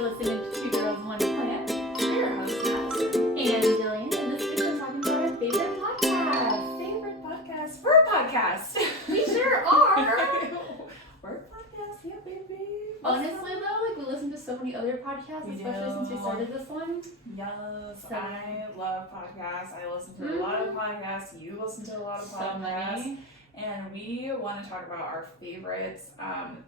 for listening to Two Girls, One Plant. We're your hosts, Madison and Jillian, and this week we're talking about our favorite podcast. Favorite podcast? We're a podcast. We sure are. We're a podcast, yeah, baby. Honestly, though, like we listen to so many other podcasts, We especially do. since we started this one. Yes, So I love podcasts. I listen to a lot of podcasts. You listen to a lot of So podcasts. many. And we want to talk about our favorites.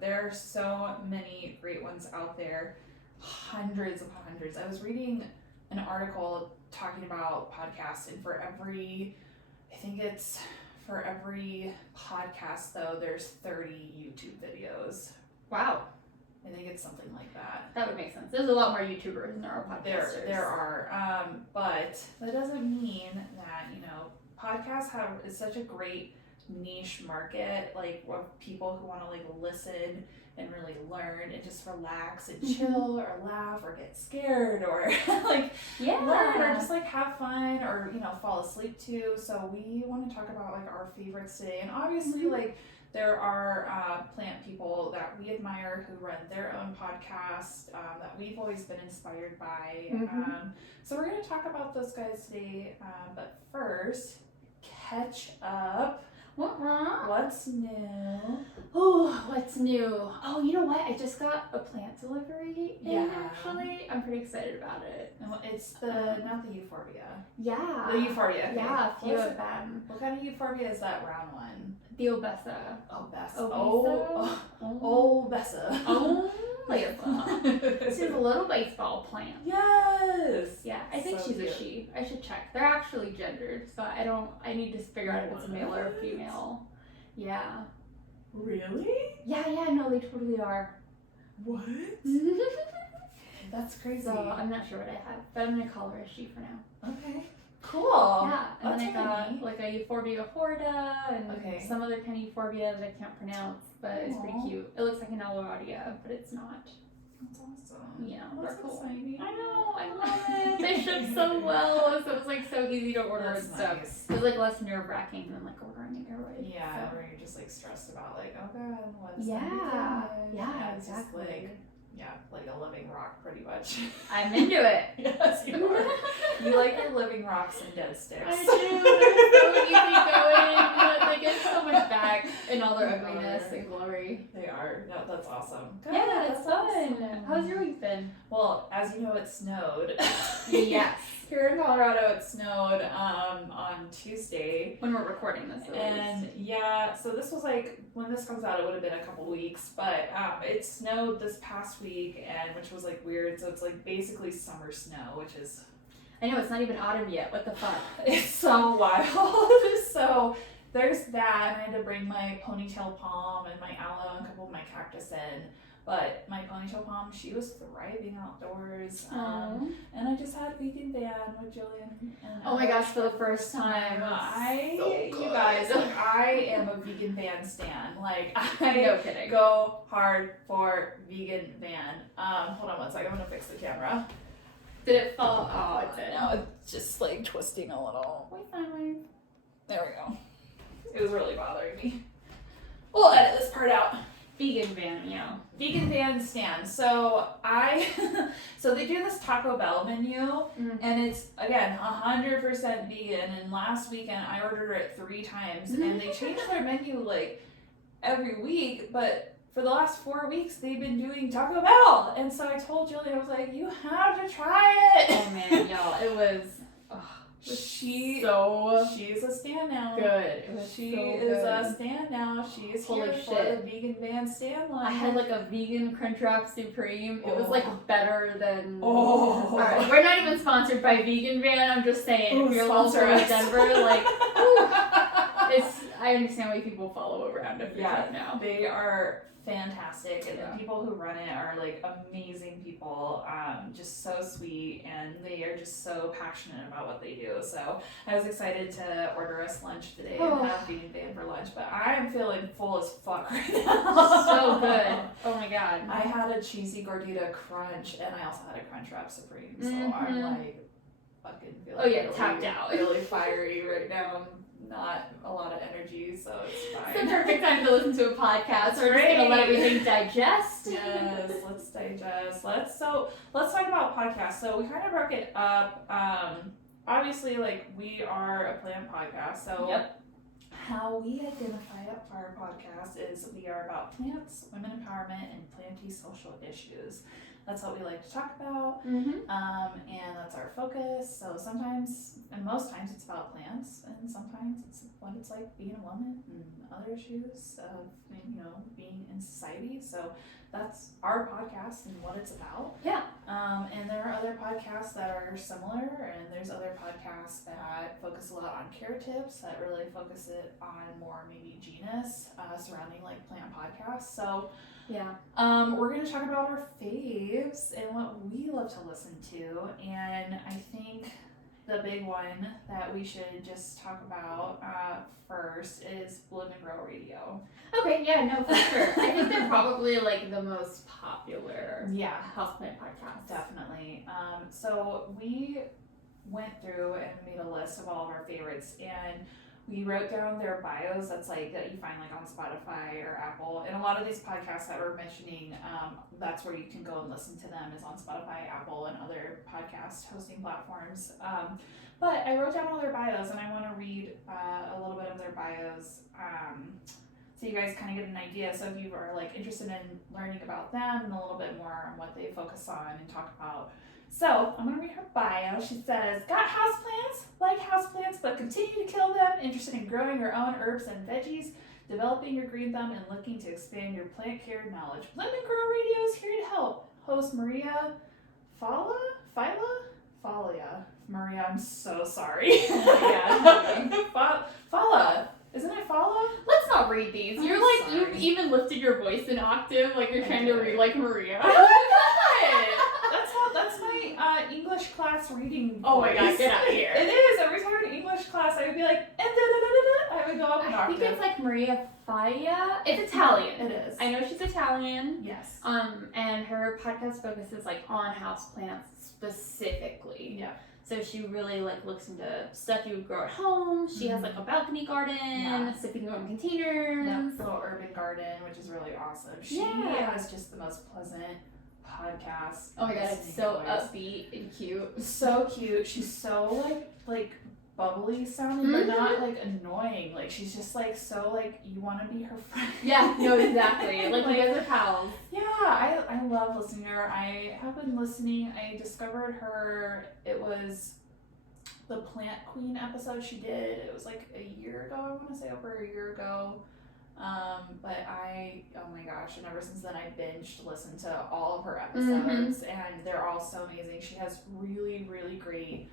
There are so many great ones out there. Hundreds upon hundreds. I was reading an article talking about podcasts, and for every podcast, though, there's 30 YouTube videos. Wow, I think it's something like that. that would make sense. There's a lot more YouTubers than there are podcasters. There are, but that doesn't mean that, podcasts is such a great niche market, like of people who want to like listen and really learn and just relax and chill or laugh or get scared or like learn or just like have fun or fall asleep too. So we want to talk about like our favorites today, and obviously like there are plant people that we admire who run their own podcast that we've always been inspired by. So we're going to talk about those guys today, but first, catch up. What's new? Oh, what's new? Oh, you know what? I just got a plant delivery in, actually. I'm pretty excited about it. It's not the Euphorbia. Yeah. The Euphorbia. Okay. Yeah, a few of them. What kind of Euphorbia is that round one? The Obessa. Obessa. Obessa. Oh, she's a little baseball plant. Yes. Yeah, I think So she's cute. a she. I should check. They're actually gendered, so I need to figure out if it's a male or a female. Yeah. Really? Yeah, no, they totally are. What? That's crazy. So I'm not sure what I have, but I'm gonna call her a she for now. Okay. Cool. Yeah, and That's then I got neat. like a Euphorbia horta and Okay. some other kind of Euphorbia that I can't pronounce, but it's pretty Aw. cute. It looks like an Aloadia, but it's not. That's awesome. Yeah, That's they're cool. exciting. I know, I love it. They ship so well, so it's like so easy to order That's and stuff. nice. It was like less nerve-wracking than like ordering it airway. Yeah, So. where you're just like stressed about like, oh god, what's Yeah, it's just exactly. like a living rock pretty much. I'm into it. Yes, you are. You like your living rocks and dead sticks. I do. They're so easy going, but they get so much back in all their They ugliness are. and glory. They are. No, that's awesome. Good, Yeah, it's that's fun. awesome. How's your week been? Well, as you know, it snowed. Yes. Here in Colorado, it snowed on Tuesday. When we're recording this, at And least. yeah, so this was like, when this comes out, it would have been a couple weeks, but it snowed this past week, and which was like weird. So it's like basically summer snow, which is I know, it's not even autumn yet. What the fuck? it's so wild. So there's that, and I had to bring my ponytail palm and my aloe and a couple of my cactus in. But my ponytail palm, she was thriving outdoors. And I just had vegan van with Jillian. And Oh my gosh, for the first time. you guys, like, I am a vegan van stan. Like, No I kidding. go hard for vegan van. Hold on one second, I'm gonna fix the camera. Did it fall? Oh, it did. Now it's just like twisting a little. Wait, fine. There we go. It was really bothering me. We'll edit this part out. Vegan van, yeah. Vegan van stand. So so they do this Taco Bell menu, and it's again 100% vegan. And last weekend I ordered it 3 times, and they change their menu like every week, but for the last 4 weeks they've been doing Taco Bell. And so I told Julie, I was like, you have to try it. Oh man, y'all, it was She's a stand now. good. It was She so is good. a stand now. She is Holy here for shit. the vegan van stand line. I had like a vegan Crunchwrap Supreme. It was like better than. Oh. Alright, we're not even sponsored by Vegan Van. I'm just saying, Ooh, if you're local sponsor in us. Denver, like, it's. I understand why people follow around if you're Yeah, right now. they are fantastic, and Yeah. the people who run it are like amazing people, just so sweet, and they are just so passionate about what they do. So I was excited to order us lunch today and have vegan van for lunch, but I am feeling full as fuck right now. So good. Oh my god. I had a cheesy gordita crunch, and I also had a Crunchwrap Supreme, so I'm like fucking feeling Oh, yeah, tapped out. really fiery right now. I'm not a lot of energy, so it's fine. It's the perfect time to listen to a podcast. We're just gonna let everything digest. Yes, let's digest. Let's talk about podcasts. So we kind of broke it up. Obviously, like, we are a plant podcast, so Yep. how we identify our podcast is we are about plants, women empowerment, and planty social issues. That's what we like to talk about, Mm-hmm. and that's our focus. So sometimes, and most times, it's about plants, and sometimes it's what it's like being a woman and other issues of, being in society. So that's our podcast and what it's about. Yeah. And there are other podcasts that are similar, and there's other podcasts that focus a lot on care tips that really focus it on more maybe genus surrounding like plant podcasts. So Yeah. we're going to talk about our faves and what we love to listen to. And I think the big one that we should just talk about first is Bloom and Grow Radio. Okay, yeah, no, for sure. I think they're probably like the most popular houseplant podcasts. Definitely. So we went through and made a list of all of our favorites, and we wrote down their bios that you find like on Spotify or Apple. And a lot of these podcasts that we're mentioning, that's where you can go and listen to them, is on Spotify, Apple, and other podcast hosting platforms. But I wrote down all their bios, and I want to read a little bit of their bios so you guys kind of get an idea. So if you are like interested in learning about them and a little bit more on what they focus on and talk about. So I'm going to read her bio. She says, got houseplants? Like houseplants, but continue to kill them? Interested in growing your own herbs and veggies? Developing your green thumb and looking to expand your plant care knowledge? Bloom and Grow Radio is here to help. Host Maria Fala? Maria, I'm so sorry. Oh my God. Fala. Isn't it Fala? Let's not read these. I'm You're like, sorry. you've even lifted your voice an octave, like you're trying to read like Maria. That's my English class reading voice. Oh my god, get out of here. It is. Every time in English class, I would be like, I would go up an I think octave. it's like Maria Faia. It's Italian. It is. I know she's Italian. Yes. And her podcast focuses like on houseplants specifically. Yeah. So she really like looks into stuff you would grow at home. She has like a balcony garden, stuff you can grow in containers. Yeah, little urban garden, which is really awesome. She has just the most pleasant podcast. Oh my god, it's so voice. upbeat and cute. So cute. She's so like bubbly sounding, but not like annoying. Like she's just like so like you want to be her friend. Yeah, no, exactly. Like you guys are pals. Yeah, I love listening to her. I have been listening. I discovered her. It was the Plant Queen episode she did. It was like a year ago. I want to say over a year ago. But oh my gosh, and ever since then I binged listened to all of her episodes, and they're all so amazing. She has really, really great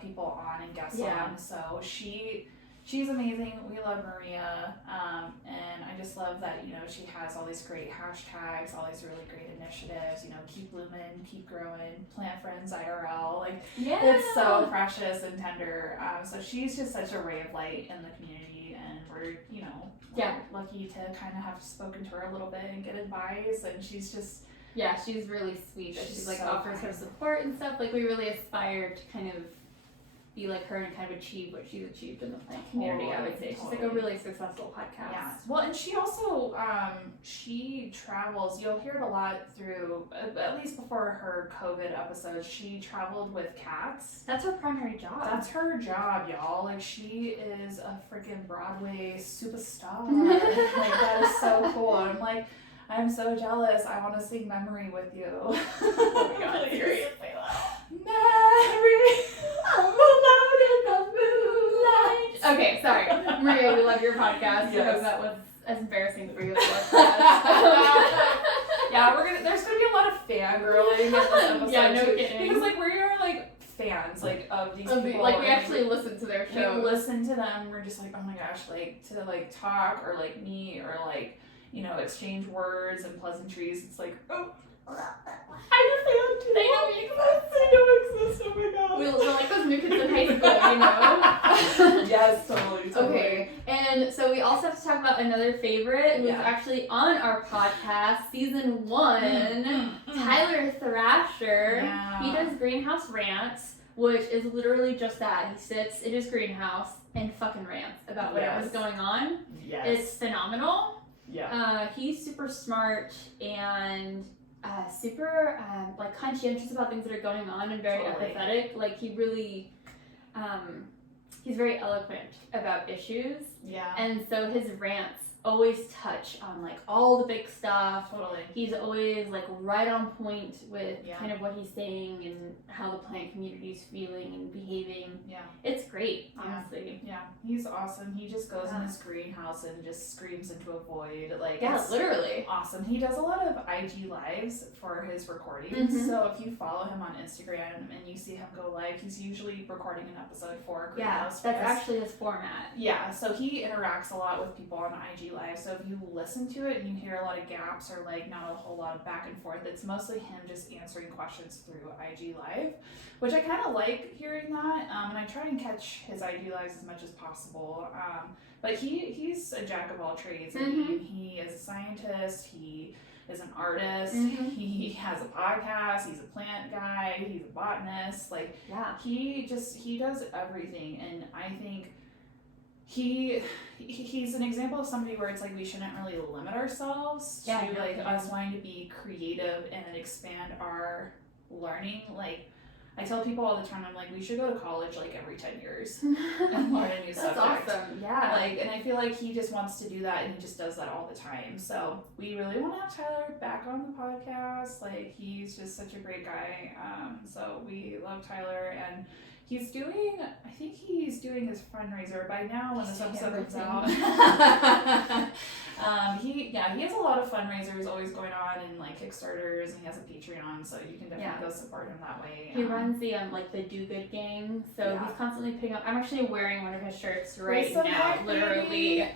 people on and guests on. So she's amazing. We love Maria, and I just love that she has all these great hashtags, all these really great initiatives. Keep blooming, keep growing, plant friends IRL. Like it's so precious and tender. So she's just such a ray of light in the community, and we're lucky to kind of have spoken to her a little bit and get advice. And she's just she's really sweet. She's like so offers her support and stuff. Like we really aspire to kind of be like her and kind of achieve what she's achieved in the plant community. I would say she's like a really successful podcast. Yeah. Well, and she also she travels. You'll hear it a lot through, at least before her COVID episodes. She traveled with cats. That's her primary job. That's her job, y'all. Like she is a freaking Broadway superstar. Like that is so cool. I'm like, I'm so jealous. I want to sing Memory with you. Oh my god, seriously. Memory. Okay, sorry. Maria, we love your podcast. Yes. I hope that was as embarrassing for you as it was. Yeah, there's gonna be a lot of fangirling in this episode. Yeah, no too, kidding. because like we are like fans like of these people. Like we actually listen to their show. We listen to them. We're just like, oh my gosh, like to like talk or like meet or like exchange words and pleasantries. It's like, oh. They don't exist. Oh my god. We're like those new kids in high school, Yes, totally. Okay, and so we also have to talk about another favorite who's actually on our podcast, season 1, Tyler Thrasher. Yeah. He does Greenhouse Rants. which is literally just that. He sits in his greenhouse and fucking rants about whatever's going on. Yes. It's phenomenal. Yeah. He's super smart and super like conscientious about things that are going on and very empathetic. Like he really, he's very eloquent about issues. Yeah. And so his rants always touch on like all the big stuff. Totally. He's always like right on point with Yeah. kind of what he's saying and how the plant community is feeling and behaving. Yeah. It's great, honestly. Yeah. He's awesome. He just goes in his greenhouse and just screams into a void. Like, Yeah, it's literally. awesome. He does a lot of IG lives for his recordings. Mhm. So if you follow him on Instagram and you see him go live, he's usually recording an episode for Greenhouse. Yeah, that's actually his format. Yeah, so he interacts a lot with people on IG Live. So if you listen to it and you hear a lot of gaps or like not a whole lot of back and forth, it's mostly him just answering questions through IG Live, which I kind of like hearing that. And I try and catch his IG Lives as much as possible. But he's a jack of all trades. I mean, he is a scientist. He is an artist. He has a podcast. He's a plant guy. He's a botanist. Like, he does everything. And I think he's an example of somebody where it's like we shouldn't really limit ourselves to like us wanting to be creative and expand our learning. Like, I tell people all the time, I'm like, we should go to college like every 10 years and learn a new subject. That's awesome. Yeah. Like, and I feel like he just wants to do that and he just does that all the time. So we really want to have Tyler back on the podcast. Like, he's just such a great guy. So we love Tyler, and he's doing his fundraiser by now when this episode comes out. He has a lot of fundraisers always going on and like Kickstarters, and he has a Patreon, so you can definitely go support him that way. He runs the like the Do Good Gang, so he's constantly picking up. I'm actually wearing one of his shirts right now, literally.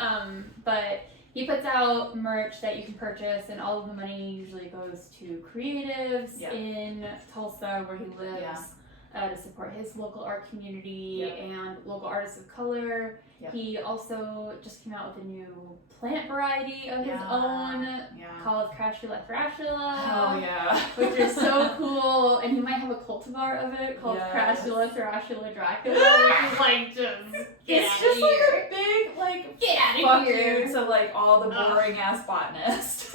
But he puts out merch that you can purchase, and all of the money usually goes to creatives in Tulsa where he lives. To support his local art community and local artists of color. He also just came out with a new plant variety of his own called Crashula Thrashula. Oh yeah. Which is so cool. And he might have a cultivar of it called Crashula Thrashula Dracula, which is like just it's just like a big like get out of fuck here you to like all the boring ass botanists.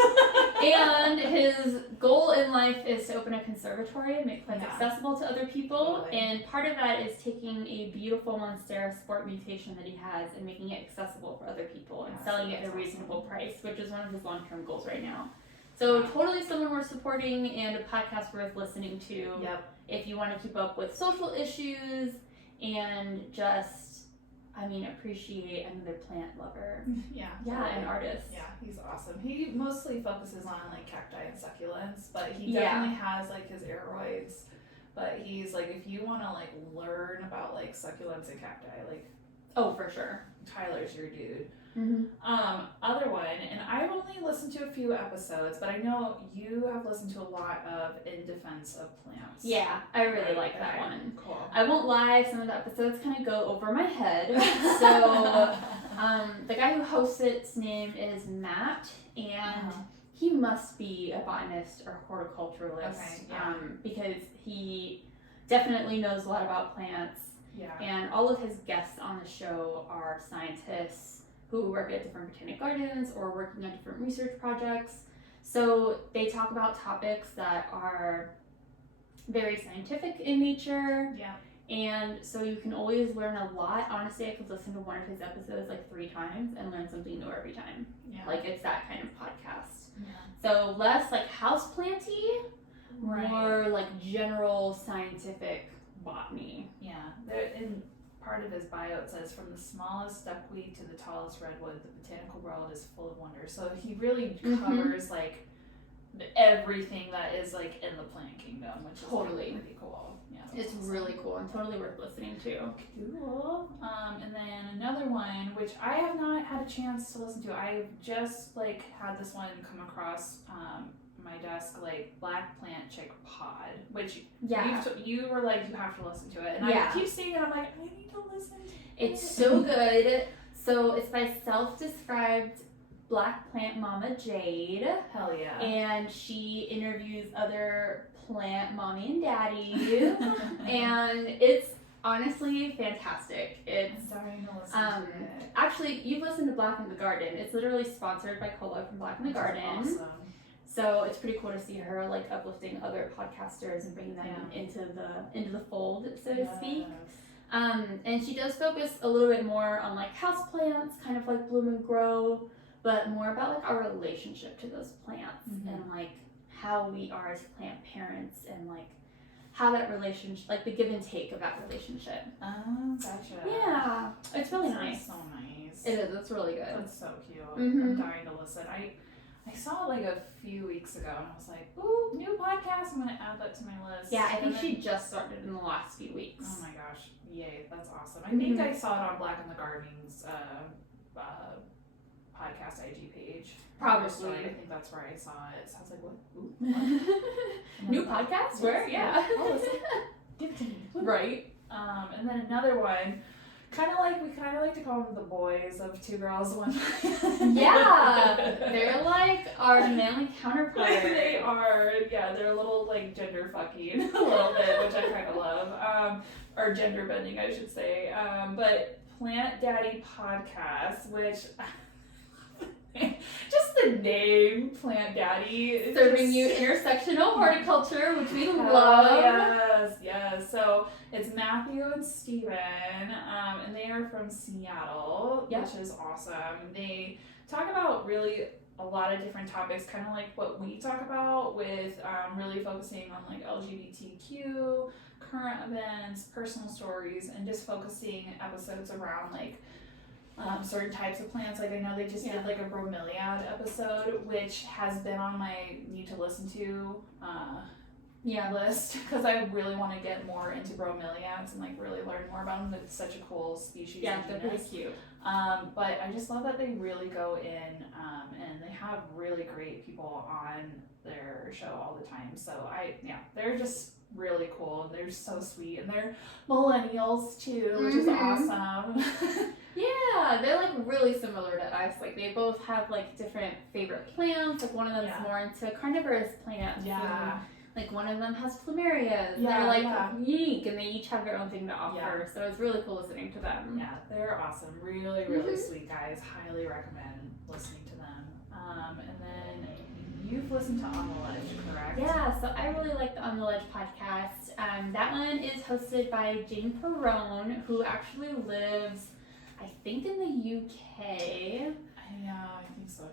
And his goal in life is to open a conservatory and make plants accessible to other people. And part of that is taking a beautiful Monstera sport mutation that he has and making it accessible for other people and selling it at a reasonable price, which is one of his long-term goals right now. So totally someone worth supporting and a podcast worth listening to if you want to keep up with social issues and just appreciate another plant lover. And artist. Yeah, he's awesome. He mostly focuses on like cacti and succulents, but he definitely has like his aeroids. But he's like, if you want to like learn about like succulents and cacti, like, oh, for sure, Tyler's your dude. Other one, and I've only listened to a few episodes, but I know you have listened to a lot of In Defense of Plants. Yeah, I really like that one. Cool. I won't lie, some of the episodes kind of go over my head. So, the guy who hosts it's name is Matt, and he must be a botanist or horticulturalist, because he definitely knows a lot about plants. Yeah. And all of his guests on the show are scientists who work at different botanic gardens or working on different research projects. So they talk about topics that are very scientific in nature. Yeah. And so you can always learn a lot. Honestly, I could listen to one of his episodes like 3 times and learn something new every time. Yeah. Like, it's that kind of podcast. Yeah. So less like houseplanty, more like general scientific botany. Yeah. In part of his bio, it says, from the smallest duckweed to the tallest redwood, the botanical world is full of wonder. So he really covers like everything that is like in the plant kingdom, which is like, pretty cool. Yeah, it's really cool and totally worth listening to. Cool. And then another one, which I have not had a chance to listen to. I've just like had this one come across my desk, like Black Plant Chick Pod, which you were like, you have to listen to it, and I keep seeing it. I'm like, I need to listen to it. It's so good. So it's by self-described Black Plant Mama Jade. Hell yeah. And she interviews other plant mommy and daddy. And it's honestly fantastic. It's I'm dying to listen to it. actually, you've listened to Black in the Garden. It's literally sponsored by Cola from Black in the Garden. Awesome. So it's pretty cool to see her like uplifting other podcasters and bringing them into the fold, so to speak. And she does focus a little bit more on like houseplants, kind of like bloom and grow, but more about like our relationship to those plants and like how we are as plant parents and like how that relationship, like the give and take of that relationship. Oh, gotcha. Yeah, it's really nice. So nice. It is. It's really good. That's so cute. I'm dying to listen. I saw it like a few weeks ago and I was like, ooh, new podcast. I'm going to add that to my list. Yeah, I think she just started in the last few weeks. Oh my gosh. Yay. That's awesome. I think I saw it on Black in the Garden's podcast IG page. Probably. I think that's where I saw it. So I was like, what? Ooh, what? New podcast? Where? Yeah. Give it to me. Right. And then another one, we kind of like to call them the boys of Two Girls, One. Yeah, they're like our manly counterpart. They are, yeah, they're a little like gender fucking a little bit, which I kind of love, or gender bending, I should say. But Plant Daddy Podcast, which. Just the name Plant Daddy, serving you intersectional horticulture, which we love. Yes. So it's Matthew and Steven, and they are from Seattle, which is awesome. They talk about really a lot of different topics, kind of like what we talk about, with really focusing on like LGBTQ, current events, personal stories, and just focusing episodes around like certain types of plants. Like I know they just did like a bromeliad episode, which has been on my need to listen to list, because I really want to get more into bromeliads and like really learn more about them. It's such a cool species. Yeah, they're pretty cute. But I just love that they really go in and they have really great people on their show all the time. So they're just really cool. They're so sweet, and they're millennials too, which is awesome. Yeah, they're like really similar to us. Like they both have like different favorite plants. Like one of them's more into carnivorous plants. Yeah. And, like one of them has plumerias. They're like unique, and they each have their own thing to offer. Yeah. So it's really cool listening to them. Yeah, they're awesome. Really, really sweet guys. Highly recommend listening to them. And then you've listened to On the Ledge, correct? Yeah, so I really like the On the Ledge podcast. That one is hosted by Jane Perrone, who actually lives, I think, in the UK. Yeah, I think so too.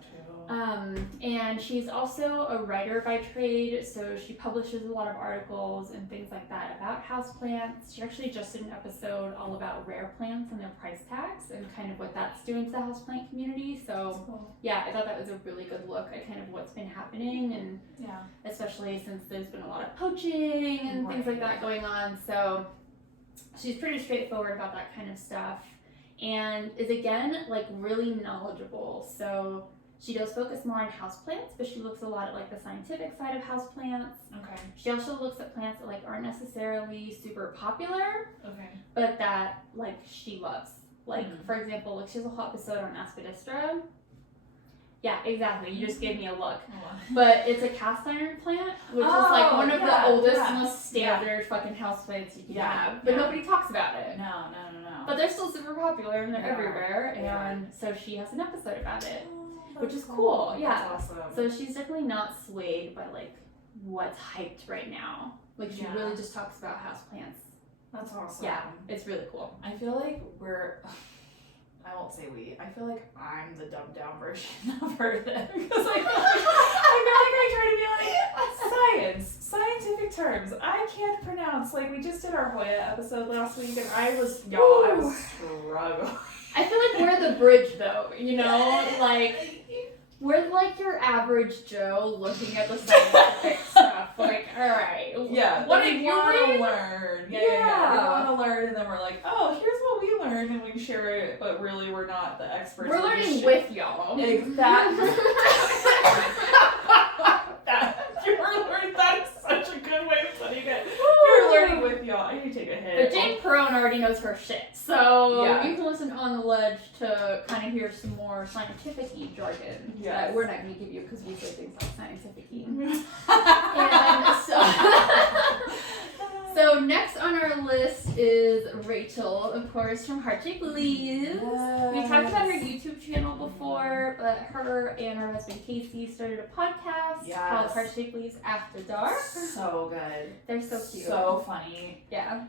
And she's also a writer by trade, so she publishes a lot of articles and things like that about houseplants. She actually just did an episode all about rare plants and their price tags and kind of what that's doing to the houseplant community. So yeah, I thought that was a really good look at kind of what's been happening, and especially since there's been a lot of poaching and things like that going on. So she's pretty straightforward about that kind of stuff, and is again like really knowledgeable. So she does focus more on houseplants, but she looks a lot at like the scientific side of houseplants. Okay. She also looks at plants that like aren't necessarily super popular, but that like she loves. Like for example, like she has a whole episode on Aspidistra. Yeah, exactly. You just gave me a look. But it's a cast iron plant, which is like one of the oldest, most standard fucking houseplants you can have. But nobody talks about it. No. But they're still super popular and they're everywhere. And so she has an episode about it. Which is cool. Yeah. That's awesome. So she's definitely not swayed by like what's hyped right now. Like she really just talks about houseplants. That's awesome. Yeah, it's really cool. I feel like I won't say we. I feel like I'm the dumbed down version of her then, because I feel like I try to be like scientific terms. I can't pronounce. Like we just did our Hoya episode last week, and I was struggling. I feel like we're the bridge though, you know, like we're like your average Joe looking at the scientific stuff. Like, all right, what did you want to learn? Yeah. We want to learn, and then we're like, oh, here's what we learned, and we share it. But really, we're not the experts. We're learning with y'all. Exactly. That is such a good way of putting it. We're learning with y'all. I need to take a hit. But Jane Perrone already knows her shit. So Yeah. you can listen on the ledge to kind of hear some more scientific-y jargon that we're not going to give you because we say things like scientific-y. And so next on our list is Rachel, of course, from Heart-Shaped Leaves. Yes. We talked about her YouTube channel before, but her and her husband Casey started a podcast called Heart-Shaped Leaves After Dark. So good. They're so cute. So funny. Yeah.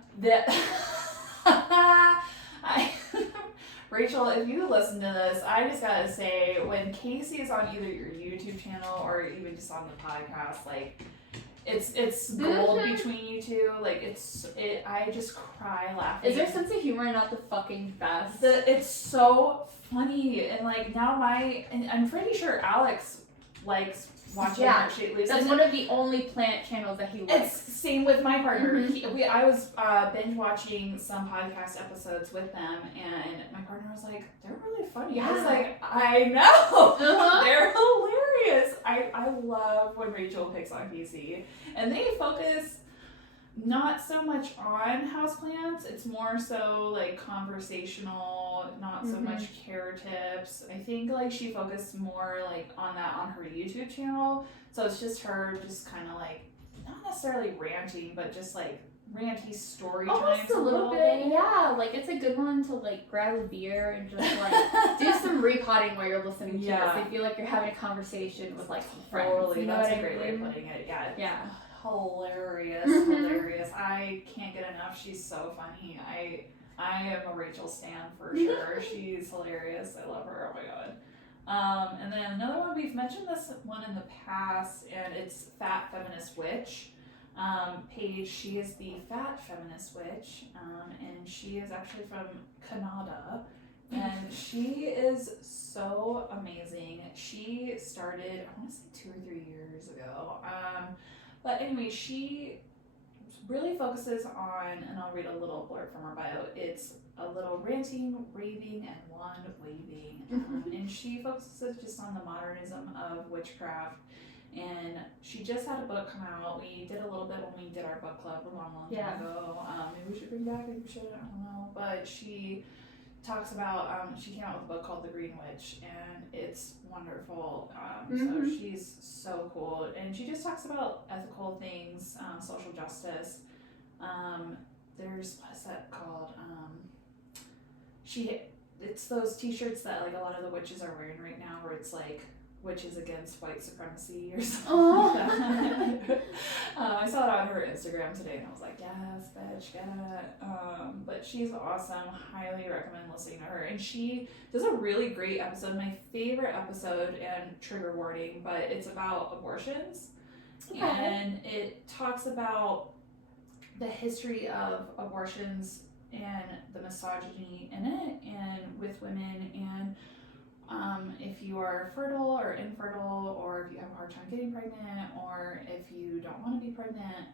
Rachel, if you listen to this, I just gotta say, when Casey is on either your YouTube channel or even just on the podcast, like, it's gold between you two. Like, I just cry laughing. Is their sense of humor not the fucking best? It's so funny, and like now and I'm pretty sure Alex likes watching Heart-Shaped Leaves. That's one of the only plant channels that he likes. It's same with my partner. Mm-hmm. I was binge watching some podcast episodes with them, and my partner was like, "They're really funny." I was like, "I know, they're hilarious." I love when Rachel picks on Casey, and they focus not so much on houseplants. It's more so like conversational, not so much care tips. I think like she focused more like on that on her YouTube channel. So it's just her just kind of like not necessarily ranting, but just like ranty story times. Almost a little bit, yeah. Like it's a good one to like grab a beer and just like do some repotting while you're listening to this. I feel like you're having a conversation with like some friends. Totally, you know that's what a great way of putting it. Yeah. Hilarious. I can't get enough. She's so funny. I am a Rachel stan for sure. She's hilarious. I love her. Oh my god. And then another one, we've mentioned this one in the past, and it's Fat Feminist Witch. Paige, she is the Fat Feminist Witch, and she is actually from Canada. And she is so amazing. She started, I want to say 2 or 3 years ago. But anyway, she really focuses on, and I'll read a little blurb from her bio. It's a little ranting, raving, and wand waving. And she focuses just on the modernism of witchcraft. And she just had a book come out. We did a little bit when we did our book club a long time ago. Maybe we should bring back, maybe we should, I don't know. But she talks about, she came out with a book called The Green Witch, and it's wonderful. So she's so cool. And she just talks about ethical things, social justice. There's, what is that called? It's those t-shirts that like a lot of the witches are wearing right now, where it's like, witches against white supremacy or something like that. I saw it on her Instagram today and I was like, yes, bitch, get it. But she's awesome. Highly recommend listening to her. And she does a really great episode. My favorite episode, and trigger warning, but it's about abortions. Okay. And it talks about the history of abortions and the misogyny in it and with women, and if you are fertile or infertile, or if you have a hard time getting pregnant, or if you don't want to be pregnant,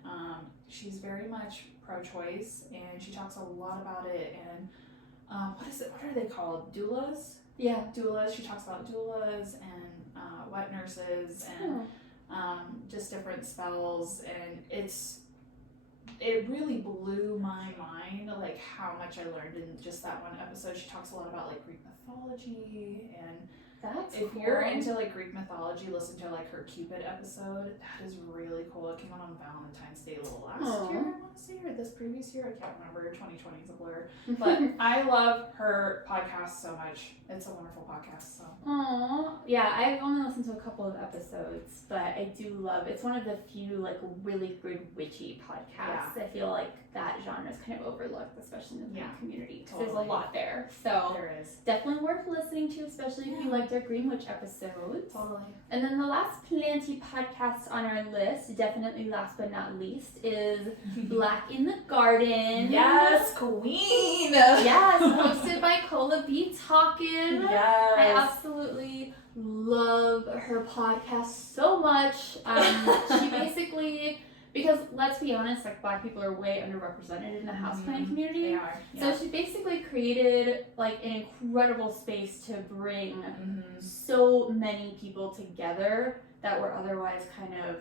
she's very much pro-choice, and she talks a lot about it. And what are they called? Doulas? Yeah, doulas. She talks about doulas and wet nurses and just different spells, and it really blew my mind, like how much I learned in just that one episode. She talks a lot about like Greek mythology, and if you're into like Greek mythology, listen to like her Cupid episode. That is really cool. It came out on Valentine's Day last year, I want to say, or this previous year. I can't remember. 2020 is a blur. But I love her podcast so much. It's a wonderful podcast. So. Aww. Yeah, I've only listened to a couple of episodes, but I do love. It's one of the few like really good witchy podcasts. I feel like that genre is kind of overlooked, especially in the community. Totally. There's a lot there. So there is. Definitely worth listening to, especially if you liked our Green Witch episodes. Totally. And then the last planty podcast on our list, definitely last but not least, is Black in the Garden. Yes, Queen. Yes, hosted by Cola B Talkin'. Yes. I absolutely love her podcast so much. She basically, because let's be honest, like Black people are way underrepresented in the houseplant community. They are. So she basically created like an incredible space to bring so many people together that were otherwise kind of,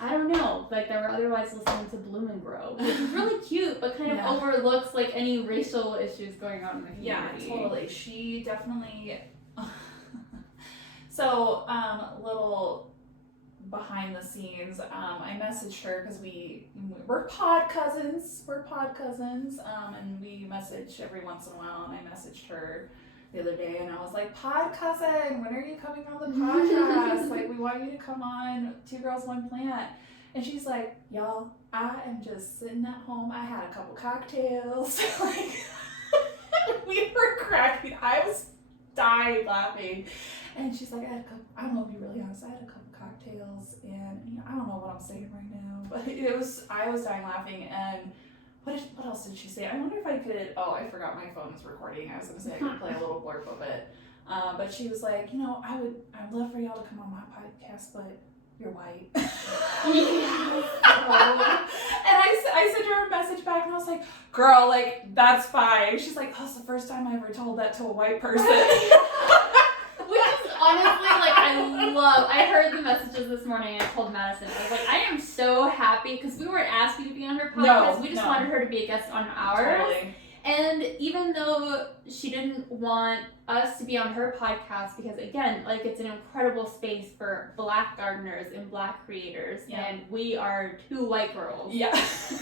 I don't know, milk, like that were otherwise listening to Bloom and Grow, which is really cute, but kind of Yeah. overlooks like any racial issues going on in the community. Yeah, totally. She definitely. So, little behind the scenes, I messaged her because we're pod cousins. And we message every once in a while. And I messaged her the other day, and I was like, "Pod cousin, when are you coming on the podcast? Like, we want you to come on Two Girls One Plant." And she's like, "Y'all, I am just sitting at home. I had a couple cocktails." Like, we were cracking. I was dying laughing. And she's like, I don't know, to be really honest, I had a couple cocktails, and I don't know what I'm saying right now, but I was dying laughing. And what else did she say? I wonder if I could, I forgot my phone was recording. I was going to say I could play a little blurb of it. But she was like, I'd love for y'all to come on my podcast, but you're white. And I sent her a message back, and I was like, girl, like, that's fine. She's like, that's the first time I ever told that to a white person. Which is honestly, like, I heard the messages this morning, and I told Madison, I was like, I am so happy, because we weren't asking to be on her podcast, we just wanted her to be a guest on ours. Totally. And even though she didn't want us to be on her podcast, because again, like, it's an incredible space for Black gardeners and Black creators, and we are two white girls. Yeah.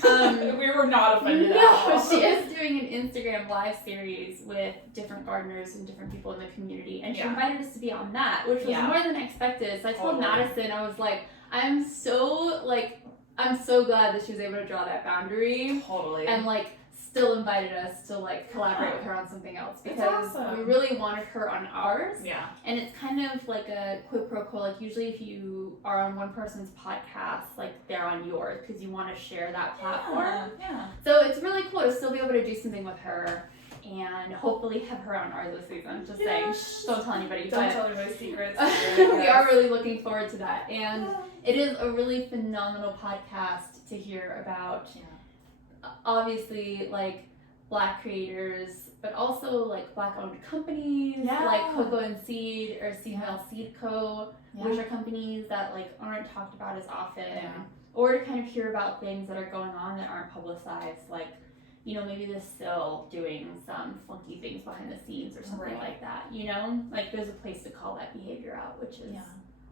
We were not offended at all. She is doing an Instagram live series with different gardeners and different people in the community, and she invited us to be on that, which was more than expected. So I told Madison, I was like, I'm so glad that she was able to draw that boundary. Totally. And like, still invited us to like collaborate with her on something else, because we really wanted her on ours. Yeah. And it's kind of like a quid pro quo. Like, usually if you are on one person's podcast, like, they're on yours because you want to share that platform. Yeah. So it's really cool to still be able to do something with her, and hopefully have her on ours this season. Just saying, don't tell anybody. Don't tell anybody secrets. We are really looking forward to that, and it is a really phenomenal podcast to hear about. Yeah. Obviously, like, Black creators, but also like Black owned companies, like Cocoa and Seed or Female Seed Co, which are companies that like aren't talked about as often, or to kind of hear about things that are going on that aren't publicized, like, maybe they're still doing some funky things behind the scenes or something like that, like, there's a place to call that behavior out, which is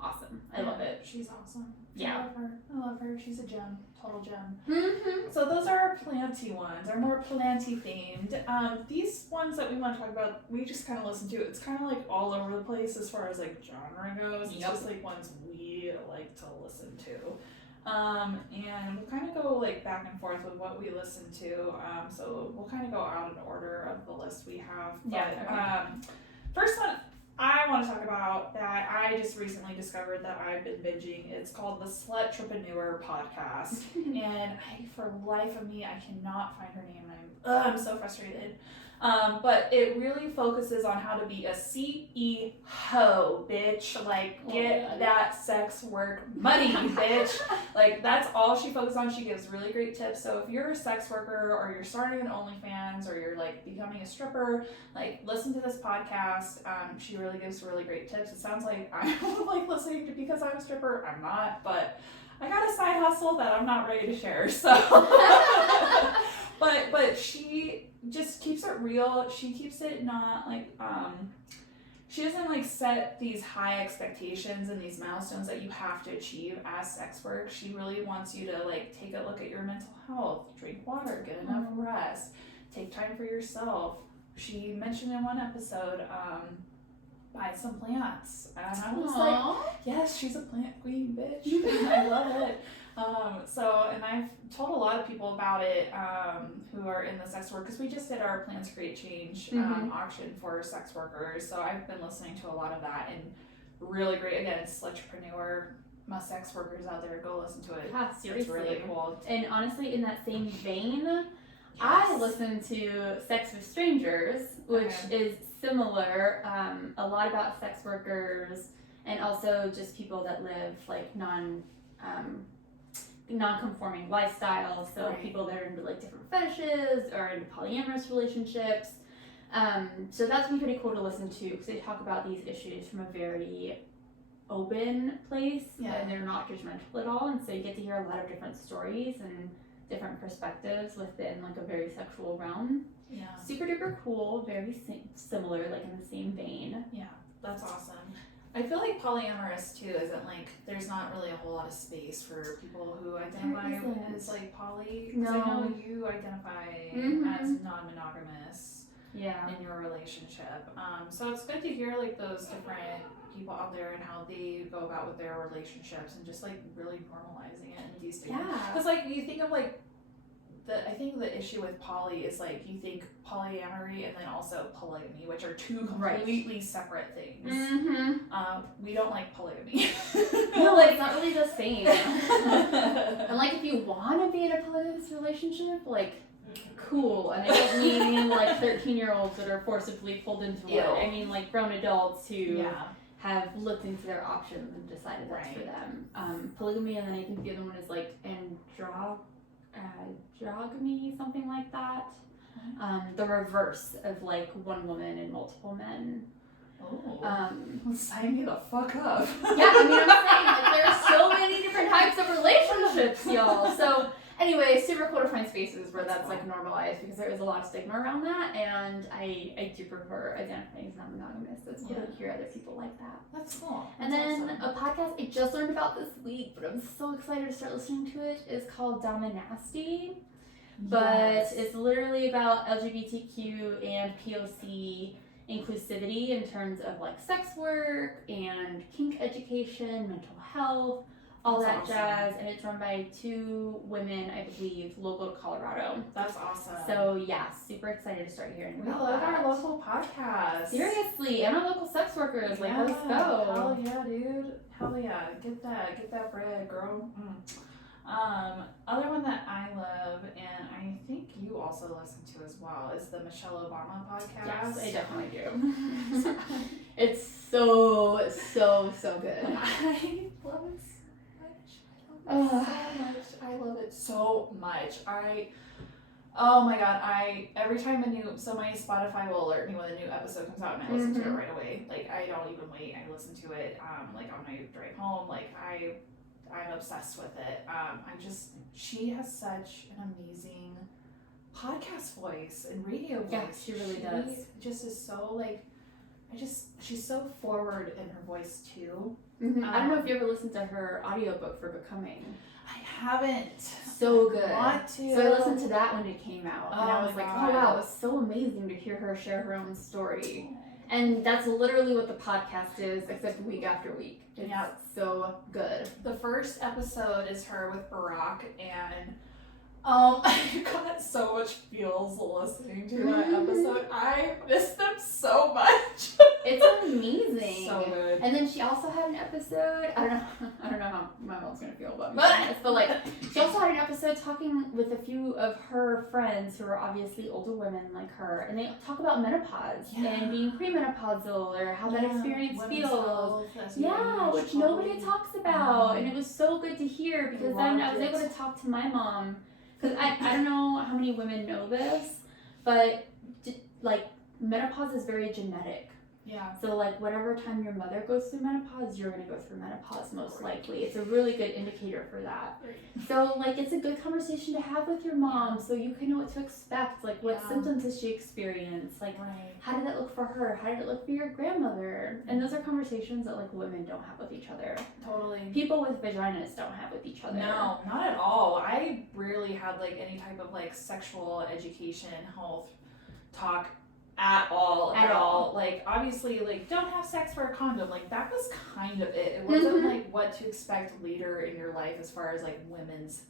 awesome. I love it. She's awesome. Yeah. I love her. She's a gem. Total gem. Mm-hmm. So those are our planty ones, our more planty themed. These ones that we want to talk about, we just kind of listen to. It's kind of like all over the place as far as like genre goes. It's just like ones we like to listen to. And we'll kind of go like back and forth with what we listen to. So we'll kind of go out in order of the list we have. But, first one I want to talk about that I just recently discovered that I've been binging. It's called the Slutrepreneur podcast. And for life of me, I cannot find her name. I'm so frustrated. But it really focuses on how to be a CEO, bitch. Like, get that sex work money, bitch. Like, that's all she focuses on. She gives really great tips. So if you're a sex worker, or you're starting an OnlyFans, or you're like becoming a stripper, like, listen to this podcast. She really gives really great tips. It sounds like I'm like listening to because I'm a stripper. I'm not, but I got a side hustle that I'm not ready to share. So, but she just keeps it real. She keeps it not like, she doesn't like set these high expectations and these milestones that you have to achieve as sex work. She really wants you to like take a look at your mental health, drink water, get enough rest, take time for yourself. She mentioned in one episode, buy some plants. And I was like, yes, she's a plant queen, bitch. I love it. And I've told a lot of people about it who are in the sex work, because we just did our Plants Create Change auction for sex workers. So I've been listening to a lot of that, and really great. Again, it's Slutrepreneur. My sex workers out there, go listen to it. Yeah, seriously. It's really cool. And honestly, in that same vein, I listen to Sex with Strangers, which is similar, a lot about sex workers, and also just people that live like non-conforming lifestyles, so people that are into like different fetishes or into polyamorous relationships. So that's been pretty cool to listen to, because they talk about these issues from a very open place, Yeah. and they're not judgmental at all, and so you get to hear a lot of different stories and different perspectives within like a very sexual realm. Yeah. Super duper cool, very similar, like in the same vein. Yeah, that's awesome. I feel like polyamorous too isn't like, there's not really a whole lot of space for people who identify as like poly. Because I know you identify as non-monogamous in your relationship. So it's good to hear like those different people out there and how they go about with their relationships and just like really normalizing it and destigmatizing. Yeah. Because like you think of like, I think the issue with poly is like you think polyamory and then also polygamy, which are two completely separate things. We don't like polygamy. No, like, it's not really the same. And like if you want to be in a polygamous relationship, like cool. And I don't mean like 13-year-olds that are forcibly pulled into it. I mean like grown adults who have looked into their options and decided that's for them. Polygamy, and then I think the other one is like androgyny, something like that. The reverse of like one woman and multiple men. Sign me the fuck up. Yeah, I mean, I'm saying like there are so many different types of relationships, y'all. So anyway, super cool to find spaces where that's like normalized, because there is a lot of stigma around that, and I do prefer identifying as non-monogamous. It's cool to hear other people like that. That's cool. And then a podcast I just learned about this week, but I'm so excited to start listening to it, is called Dominasty. But it's literally about LGBTQ and POC inclusivity in terms of like sex work and kink education, mental health, all that jazz. And it's run by 2 women, I believe, local to Colorado. That's awesome. So yeah, super excited to start hearing about love that. our local podcast. Seriously, and our local sex workers. Like, let's go. Hell yeah, dude. Hell yeah. Get that bread, girl. Other one that I love, and I think you also listen to as well, is the Michelle Obama podcast. Yes, I definitely do. It's so good. I love it I love it so much. Oh my god, every time my Spotify will alert me when a new episode comes out, and I listen to it right away. Like, I don't even wait, I listen to it, like on my drive home. Like, I'm obsessed with it. She has such an amazing podcast voice and radio voice. Yeah, she really does. Just is so like, she's so forward in her voice too. I don't know if you ever listened to her audiobook for Becoming. I haven't. So good. Want to. So I listened to that when it came out, and I was like, God. oh wow, it was so amazing to hear her share her own story. And that's literally what the podcast is, except week after week. It's so good. The first episode is her with Barack, and I got so much feels listening to that episode. I miss them so much. It's amazing. So good. And then she also had an episode, I don't know how my mom's gonna feel about me saying this, but like she also had an episode talking with a few of her friends who are obviously older women like her, and they talk about menopause and being premenopausal, or how that experience feels. Yeah, which nobody talks about. And it was so good to hear, because then I was able to talk to my mom. Because I don't know how many women know this, but like menopause is very genetic. Yeah. So like whatever time your mother goes through menopause, you're going to go through menopause most likely. It's a really good indicator for that. So like it's a good conversation to have with your mom, so you can know what to expect. Like what symptoms does she experience? Like how did it look for her? How did it look for your grandmother? And those are conversations that like women don't have with each other. Totally. People with vaginas don't have with each other. No, not at all. I rarely had like any type of like sexual education, health talk at all. Like, obviously, like, don't have sex for a condom. Like, that was kind of it. It wasn't like what to expect later in your life as far as like women's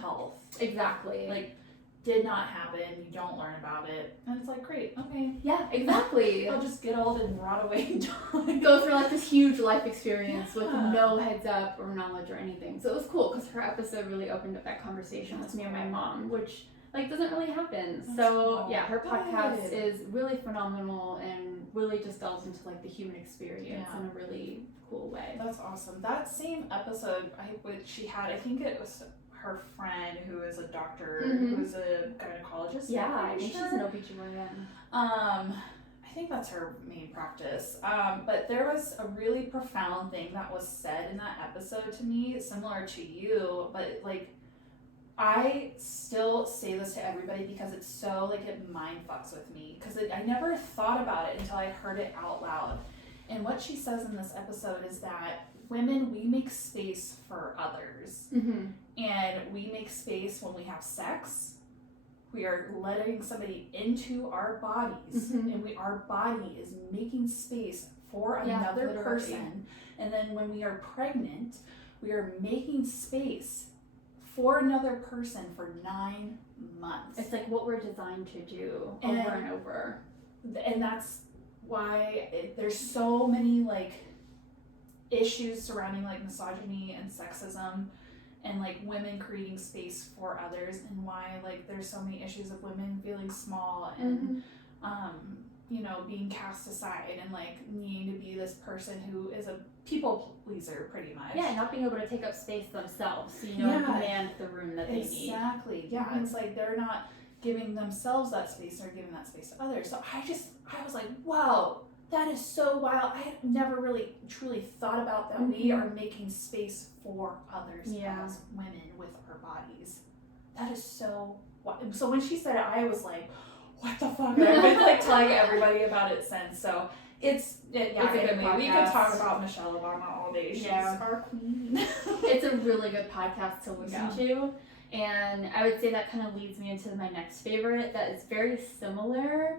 health. Exactly. Like, did not happen. You don't learn about it, and it's like, great, okay. Yeah, exactly. I'll just get old and rot away and die. Go through like this huge life experience with no heads up or knowledge or anything. So it was cool, because her episode really opened up that conversation with me and my mom, which like doesn't really happen. So yeah, her podcast is really phenomenal and really just delves into like the human experience in a really cool way. That's awesome. That same episode she had, I think it was her friend who is a doctor, who is a gynecologist. Yeah, I think she's an OBGYN. I think that's her main practice. But there was a really profound thing that was said in that episode to me, similar to you, but like I still say this to everybody because it's so like it mind fucks with me because I never thought about it until I heard it out loud. And what she says in this episode is that women, we make space for others. Mm-hmm. And we make space when we have sex. We are letting somebody into our bodies, Mm-hmm. and our body is making space for another literally. person. And then when we are pregnant, we are making space for another person for 9 months. It's like what we're designed to do And- over and over. And that's why there's so many like issues surrounding like misogyny and sexism and like women creating space for others, and why like there's so many issues of women feeling small and you know, being cast aside and like needing to be this person who is a people pleaser pretty much. Yeah, not being able to take up space themselves, so you know, Yeah. command the room that they need. Exactly. Yeah, Mhm. it's like they're not giving themselves that space, they're giving that space to others. So I was like, wow, that is so wild. I had never really truly thought about that we Mhm. are making space for others Yeah. as women with our bodies. That is so wild. So when she said it, I was like, what the fuck? And I've been like telling everybody about it since. So it's a good anyway, we could talk podcast. about Michelle Obama all day. She's Yeah. our queen. It's a really good podcast to listen Yeah. to, and I would say that kind of leads me into my next favorite that is very similar,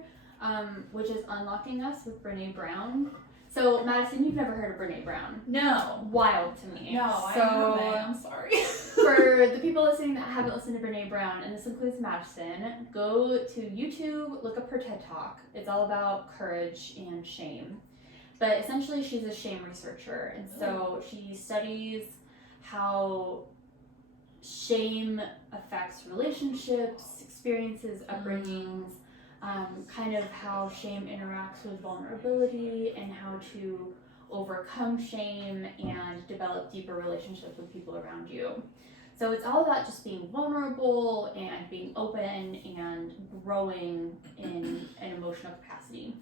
which is Unlocking Us with Brene Brown. So Madison, you've never heard of Brene Brown? No. Wild to me. No, I so, haven't. I'm sorry. for the people listening that haven't listened to Brene Brown, and this includes Madison, go to YouTube, look up her TED Talk. It's all about courage and shame. But essentially, she's a shame researcher, and so she studies how shame affects relationships, experiences, upbringings, kind of how shame interacts with vulnerability, and how to overcome shame and develop deeper relationships with people around you. So it's all about just being vulnerable and being open and growing in an emotional capacity.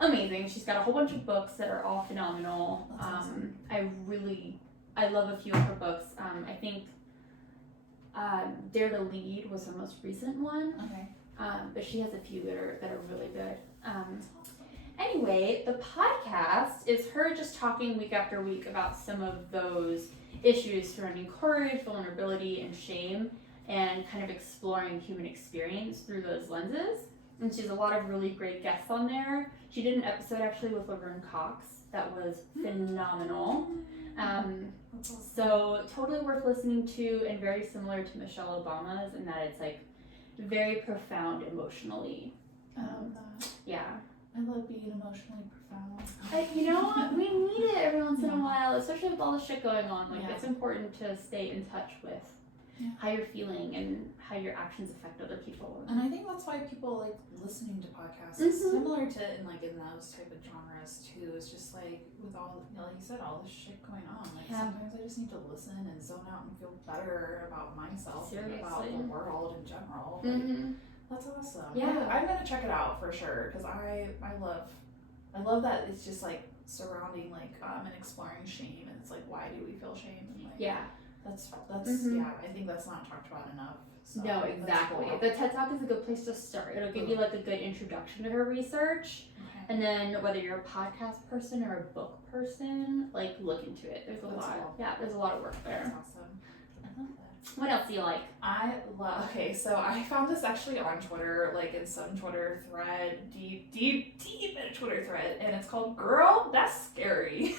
Amazing. She's got a whole bunch of books that are all phenomenal. That's awesome. I love a few of her books. I think Dare to Lead was her most recent one, Okay. but she has a few that are really good. Anyway, the podcast is her just talking week after week about some of those issues surrounding courage, vulnerability, and shame, and kind of exploring human experience through those lenses. And she has a lot of really great guests on there. She did an episode actually with Laverne Cox that was phenomenal. So totally worth listening to, and very similar to Michelle Obama's in that it's like very profound emotionally. I love that. Yeah. I love being emotionally profound. You know what? We need it every once in a Yeah. while, especially with all the shit going on. Like, Yeah. it's important to stay in touch with how you're feeling and how your actions affect other people. And I think that's why people like listening to podcasts is Mhm. similar to in those type of genres too. It's just like with all, you know, like you said, all this shit going on. Like Yeah. sometimes I just need to listen and zone out and feel better about myself and about Seriously. the world in general. Like, Mm-hmm. that's awesome. Yeah. I'm gonna check it out for sure because I love that it's just like surrounding like and exploring shame, and it's like why do we feel shame, and like Yeah. that's Mhm. yeah, I think that's not talked about enough. So No, that's exactly. cool. The TED Talk is a good place to start. It'll give you like a good introduction to her research. Okay. And then whether you're a podcast person or a book person, like look into it. There's a That's lot. cool. Yeah, there's a lot of work That's there. awesome. I love that. What else do you like? Okay, so I found this actually on Twitter, like in some Twitter thread, deep in a Twitter thread, and it's called "Girl, That's Scary."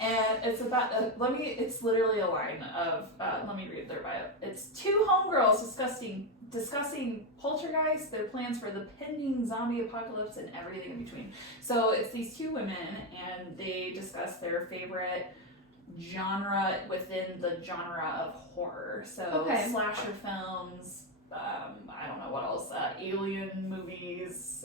And it's about it's literally a line of let me read their bio. It's two homegirls discussing poltergeist, their plans for the pending zombie apocalypse, and everything in between. So it's these two women, and they discuss their favorite genre within the genre of horror. So Okay. slasher films, I don't know what else, alien movies,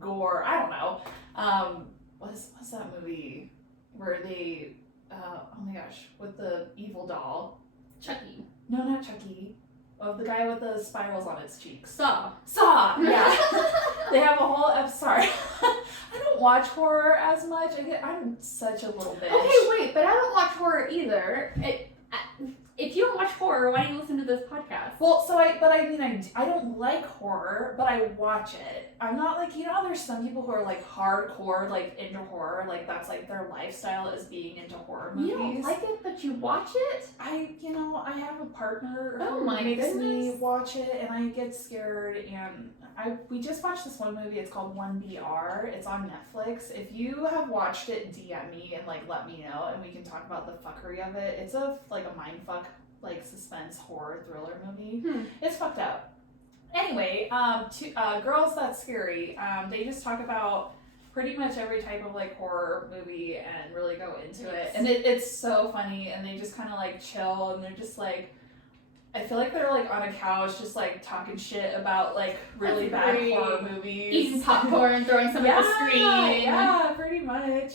gore, I don't know. What's that movie where they, oh my gosh, with the evil doll? Chucky. No, not Chucky. of the guy with the spirals on its cheeks. Saw. Yeah. They have a whole episode. Sorry. I don't watch horror as much. I'm such a little bitch. Okay, wait, but I don't watch horror either. If you don't watch horror, why do you listen to this podcast? Well, I don't like horror, but I watch it. I'm not like, how there's some people who are like hardcore, like into horror, like that's like their lifestyle is being into horror movies. You don't like it, but you watch it? I have a partner Oh who my makes me goodness. watch it, and I get scared. And we just watched this one movie. It's called 1BR. It's on Netflix. If you have watched it, DM me and like let me know, and we can talk about the fuckery of it. It's a mindfuck, like suspense horror thriller movie. It's fucked up. Anyway, Girls That's Scary. They just talk about pretty much every type of like horror movie and really go into it. And it's so funny, and they just kind of like chill, and they're just like, I feel like they're like on a couch just like talking shit about like really bad horror movies. Eating popcorn, throwing some at the screen. Yeah, pretty much.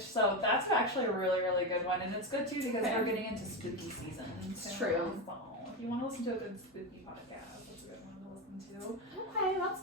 So that's actually a really, really good one. And it's good too because we're getting into spooky season. It's true. So if you want to listen to a good spooky podcast, that's a good one to listen to. Okay, that's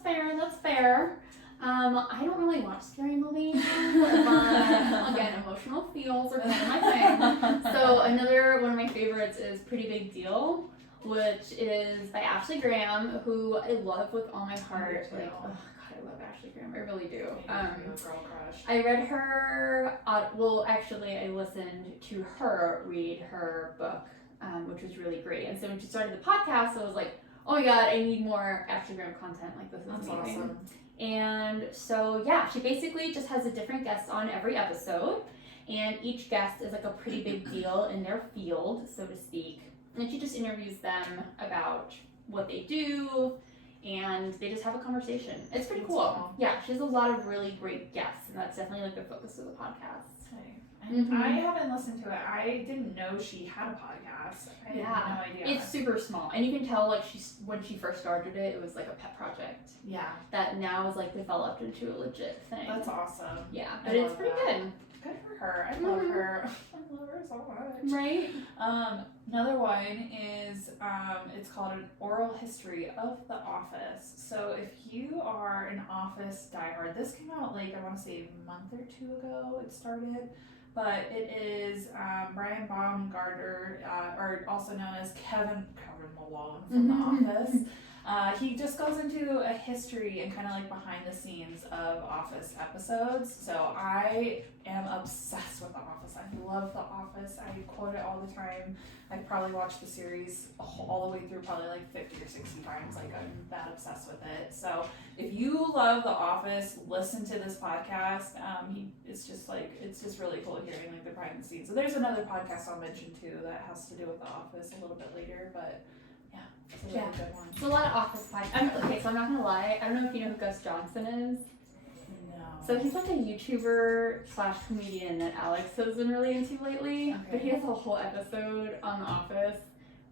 fair. I don't really watch scary movies, but again, emotional feels are kind of my thing. So another one of my favorites is Pretty Big Deal, which is by Ashley Graham, who I love with all my heart. Like, oh god, I love Ashley Graham. I really do. Girl crush. I read her. I listened to her read her book, which was really great. And so when she started the podcast, I was like, oh my god, I need more Ashley Graham content. Like, this is amazing. Awesome. And so, yeah, she basically just has a different guest on every episode, and each guest is like a pretty big deal in their field, so to speak. And she just interviews them about what they do, and they just have a conversation. It's pretty cool. Yeah, she has a lot of really great guests, and that's definitely like the focus of the podcast. I haven't listened to it. I didn't know she had a podcast. I had no idea. It's super small, and you can tell like when she first started it, it was like a pet project. Yeah. That now is like developed into a legit thing. That's awesome. Yeah, but it's pretty good. Good for her. I love her. I love her so much. Right. Another one is it's called An Oral History of the Office. So if you are an Office diehard, this came out like I want to say a month or two ago. It started. But it is Brian Baumgartner, or also known as Kevin Malone from The Office. He just goes into a history and kind of like behind the scenes of Office episodes. So I am obsessed with The Office. I love The Office. I quote it all the time. I probably watched the series all the way through probably like 50 or 60 times. Like I'm that obsessed with it. So if you love The Office, listen to this podcast. It's just really cool hearing like the behind the scenes. So there's another podcast I'll mention too that has to do with The Office a little bit later, but yeah, it's a really good one. It's a lot of Office podcasts. Okay, so I'm not gonna lie. I don't know if you know who Gus Johnson is. No. So he's like a YouTuber / comedian that Alex has been really into lately. Okay. But he has a whole episode on The Office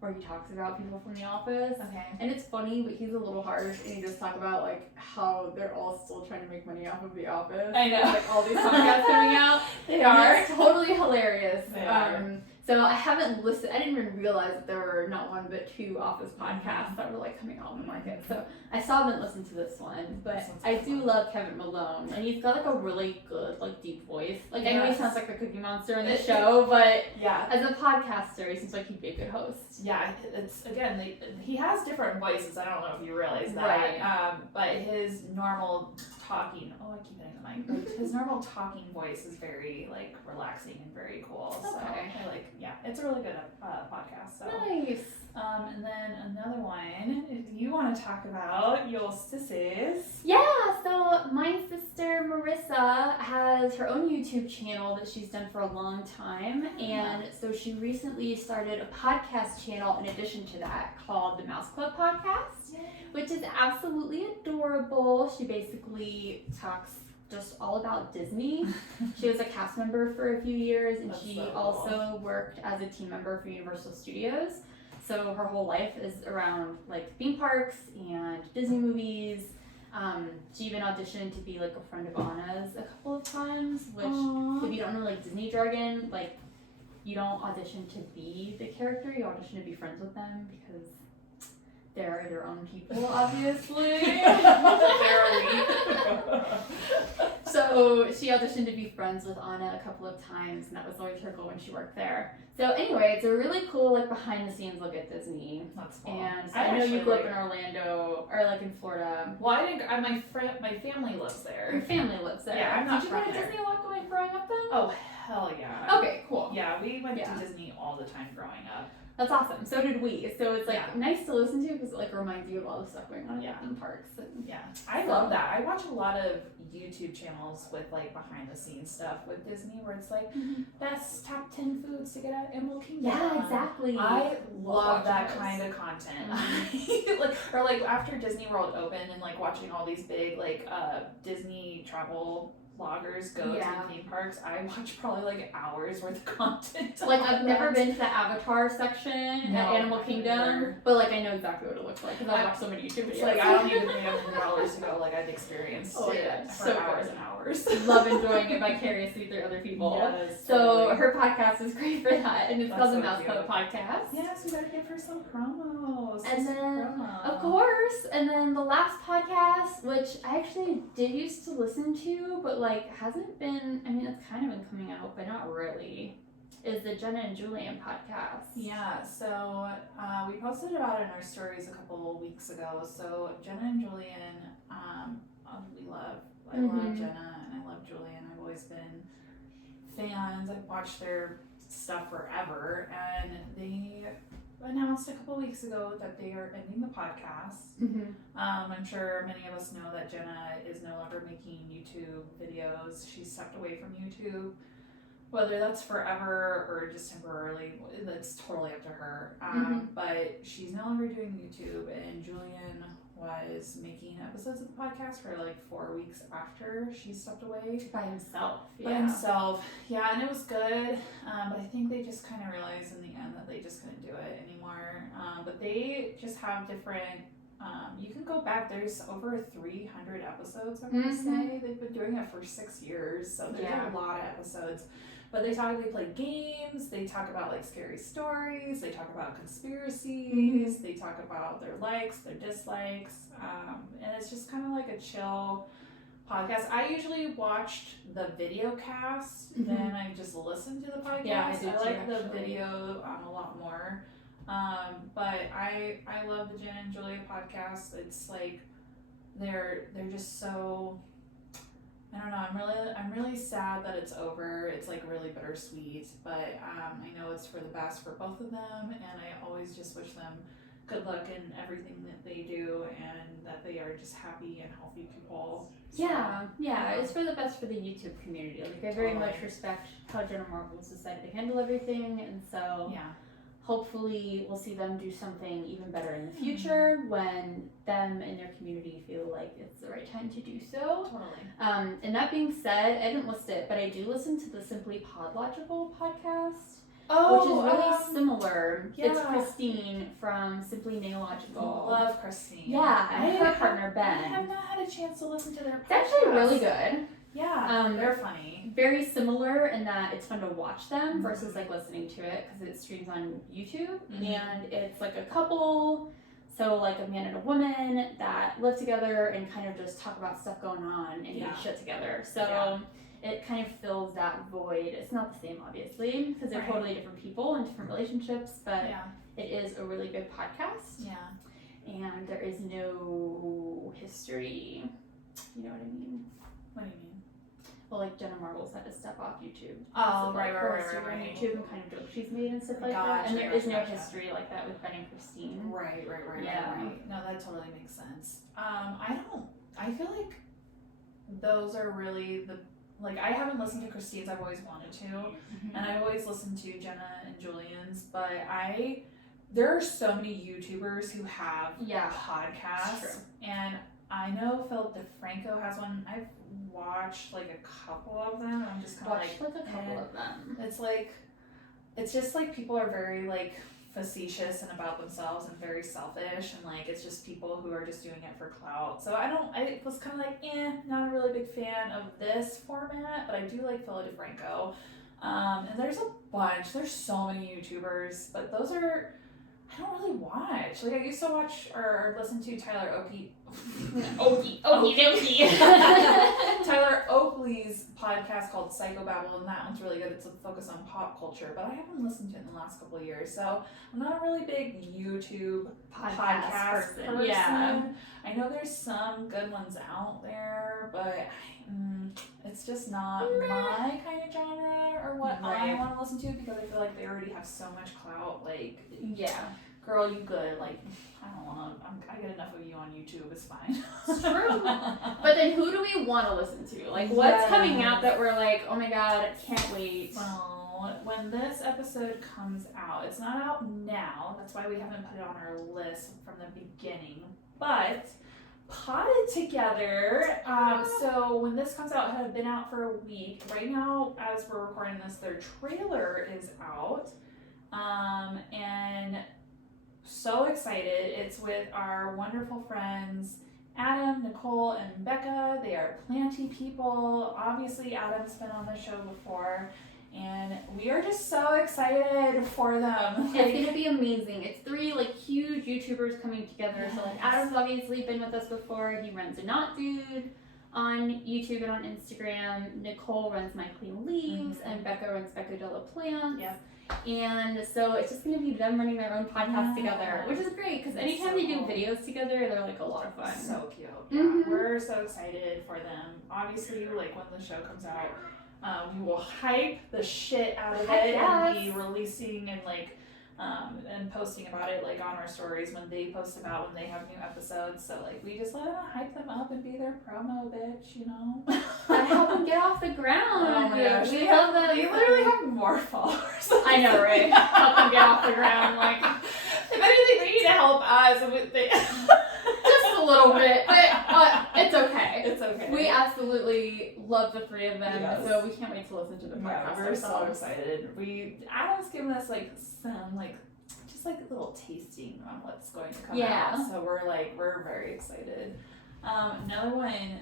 where he talks about people from The Office. Okay. And it's funny, but he's a little harsh, and he just talks about like how they're all still trying to make money off of The Office. I know. Like all these podcasts coming out. They are. It's totally hilarious. They are. So I haven't listened. I didn't even realize that there were not one but two Office podcasts that were like coming out on the market. So I still haven't listened to this one, but I do love Kevin Malone, and he's got like a really good like deep voice. Like I know he sounds like the Cookie Monster in the show, but yeah, as a podcaster, he seems like he'd be a good host. Yeah, it's again he has different voices. I don't know if you realize that. Right. But his normal talking. Oh, I keep hitting the mic. His normal talking voice is very like relaxing and very cool. So Okay. I like. Yeah, it's a really good podcast. So. Nice. And then another one, if you want to talk about your sissies. Yeah, so my sister Marissa has her own YouTube channel that she's done for a long time, and so she recently started a podcast channel in addition to that called the Mouse Club Podcast, which is absolutely adorable. She basically talks just all about Disney. She was a cast member for a few years, and she also worked as a team member for Universal Studios. So her whole life is around like theme parks and Disney movies. She even auditioned to be like a friend of Anna's a couple of times, which if you don't know like Disney jargon, like you don't audition to be the character, you audition to be friends with them because they're their own people, obviously. They're elite. So she auditioned to be friends with Anna a couple of times, and that was always her goal when she worked there. So anyway, it's a really cool like behind the scenes look at Disney. That's cool. And so I know you grew up in Orlando or like in Florida. Well, I didn't. My family lives there. Your family lives there. Yeah, I'm not Did you go from to there. Disney a lot growing up then? Oh hell yeah. Okay, cool. Yeah, we went Yeah. to Disney all the time growing up. That's awesome. So did we. So it's like Yeah. nice to listen to because it like reminds you of all the stuff going on Yeah. in parks. And Yeah, I love that. I watch a lot of YouTube channels with like behind the scenes stuff with Disney where it's like best top 10 foods to get at Animal Kingdom. yeah, exactly. I love that watching kind those. of content. Like or like after Disney World opened and like watching all these big like Disney travel vloggers go Yeah. to theme parks, I watch probably like hours worth of content. Like on I've never that. been to the Avatar section at No, Animal I've Kingdom, never. but like I know exactly what it looks like because I watch so many YouTube videos. It's like I don't even pay $100 to go. Like I've experienced Oh, it yeah, for so hours good. and hours. Love enjoying it vicariously through other people. Yes, So totally. her podcast is great for that, and it's That's called the so Mouse cute. Code Podcast. Yes, we gotta give her some promos. And Some then, promo. of course, and then the last podcast, which I actually did used to listen to, but like hasn't been, I mean, it's kind of been coming out, but not really, is the Jenna and Julian podcast. Yeah, so we posted about it in our stories a couple of weeks ago. So Jenna and Julian, we love. I love Mhm. Jenna and I love Julian. I've always been fans. I've watched their stuff forever, and they announced a couple weeks ago that they are ending the podcast. Mm-hmm. I'm sure many of us know that Jenna is no longer making YouTube videos. She's stepped away from YouTube. Whether that's forever or just temporarily, that's totally up to her. But she's no longer doing YouTube, and Julian was making episodes of the podcast for like 4 weeks after she stepped away. By himself. By himself. Yeah, and it was good. But I think they just kind of realized in the end that they just couldn't do it anymore. But they just have different. You can go back. There's over 300 episodes. I want to say they've been doing it for 6 years, so there's a lot of episodes. But they play games. They talk about like scary stories. They talk about conspiracies. They talk about their likes, their dislikes, and it's just kind of like a chill podcast. I usually watched the video cast, then I just listened to the podcast. Yeah, I do I like too, the actually. video a lot more. But I love the Jen and Julia podcast. It's like they're just so, I don't know, I'm really sad that it's over. It's like really bittersweet, but I know it's for the best for both of them, and I always just wish them good luck in everything that they do, and that they are just happy and healthy people. So, Yeah, it's for the best for the YouTube community. Like I very much respect how Jenna Marbles decided to handle everything, and so yeah. hopefully we'll see them do something even better in the future when them and their community feel like it's the right time to do so. Totally. And that being said, I didn't list it, but I do listen to the Simply Podlogical podcast, Oh, which is really similar. It's yeah. Christine from Simply Nailogical. Love Christine. Yeah, and her partner Ben. I have not had a chance to listen to their podcast. It's actually really good. Yeah, they're funny. Very similar in that it's fun to watch them versus like listening to it because it streams on YouTube and it's like a couple, so like a man and a woman that live together and kind of just talk about stuff going on and eat shit together. So it kind of fills that void. It's not the same obviously because they're totally different people and different relationships, but it is a really good podcast. Yeah. And there is no history. You know what I mean? What do you mean? Well, like Jenna Marbles had to step off YouTube. Oh, So, like, right. her history on YouTube and kind of jokes she's made and stuff like that. And there is no history like that with Ben and Christine. Right. Yeah. Right. No, that totally makes sense. I feel like those are really like, I haven't listened to Christine's, I've always wanted to. And I've always listened to Jenna and Julian's, but there are so many YouTubers who have podcasts. True. And I know Philip DeFranco has one. I've watched like a couple of them. And I'm just kind of like a couple of them. It's just like people are very like facetious and about themselves and very selfish, and like it's just people who are just doing it for clout. So I was kind of like, not a really big fan of this format, but I do like Philip DeFranco. And there's a bunch. There's so many YouTubers, but those are, I don't really watch. Like, I used to watch or listen to Tyler Oakley. Tyler Oakley's podcast called Psychobabble, and that one's really good. It's a focus on pop culture, but I haven't listened to it in the last couple of years, so I'm not a really big YouTube podcast person. Yeah. I know there's some good ones out there, but it's just not my kind of genre or what I want to listen to, because I feel like they already have so much clout. Like, girl, you good. Like, I don't want to, I get enough of you on YouTube, it's fine. It's true. But then who do we want to listen to? Like, what's coming out that we're like, oh my god, can't wait? Well, when this episode comes out, it's not out now, that's why we haven't put it on our list from the beginning, but Potted Together, so when this comes out, it had been out for a week. Right now, as we're recording this, their trailer is out, and so excited. It's with our wonderful friends Adam, Nicole, and Becca. They are planty people. Obviously, Adam's been on the show before, and we are just so excited for them. It's gonna be amazing. It's 3 like huge YouTubers coming together. Yes. So like Adam's obviously been with us before. He runs a Not Dude on YouTube and on Instagram. Nicole runs My Clean Leaves, and Becca runs Gabriella Plants. Yep. And so it's just going to be them running their own podcast together, which is great, because anytime they do videos together, they're like a lot of fun. So cute. Yeah, we're so excited for them. Obviously, like when the show comes out, we will hype the shit out of it and be releasing and like and posting about it like on our stories when they post about when they have new episodes. So like we just let them hype them up and be their promo bitch, you know. Gotta help them get off the ground. Oh my gosh, we love them. They literally have more followers. I know, right? Help them get off the ground. Like, if anything, they need to help us. Just a little bit, but it's okay. It's okay. We absolutely love the 3 of them, so we can't wait to listen to the podcast. We're so excited. Adam's given us like some like just like a little tasting on what's going to come out. So we're very excited. Another one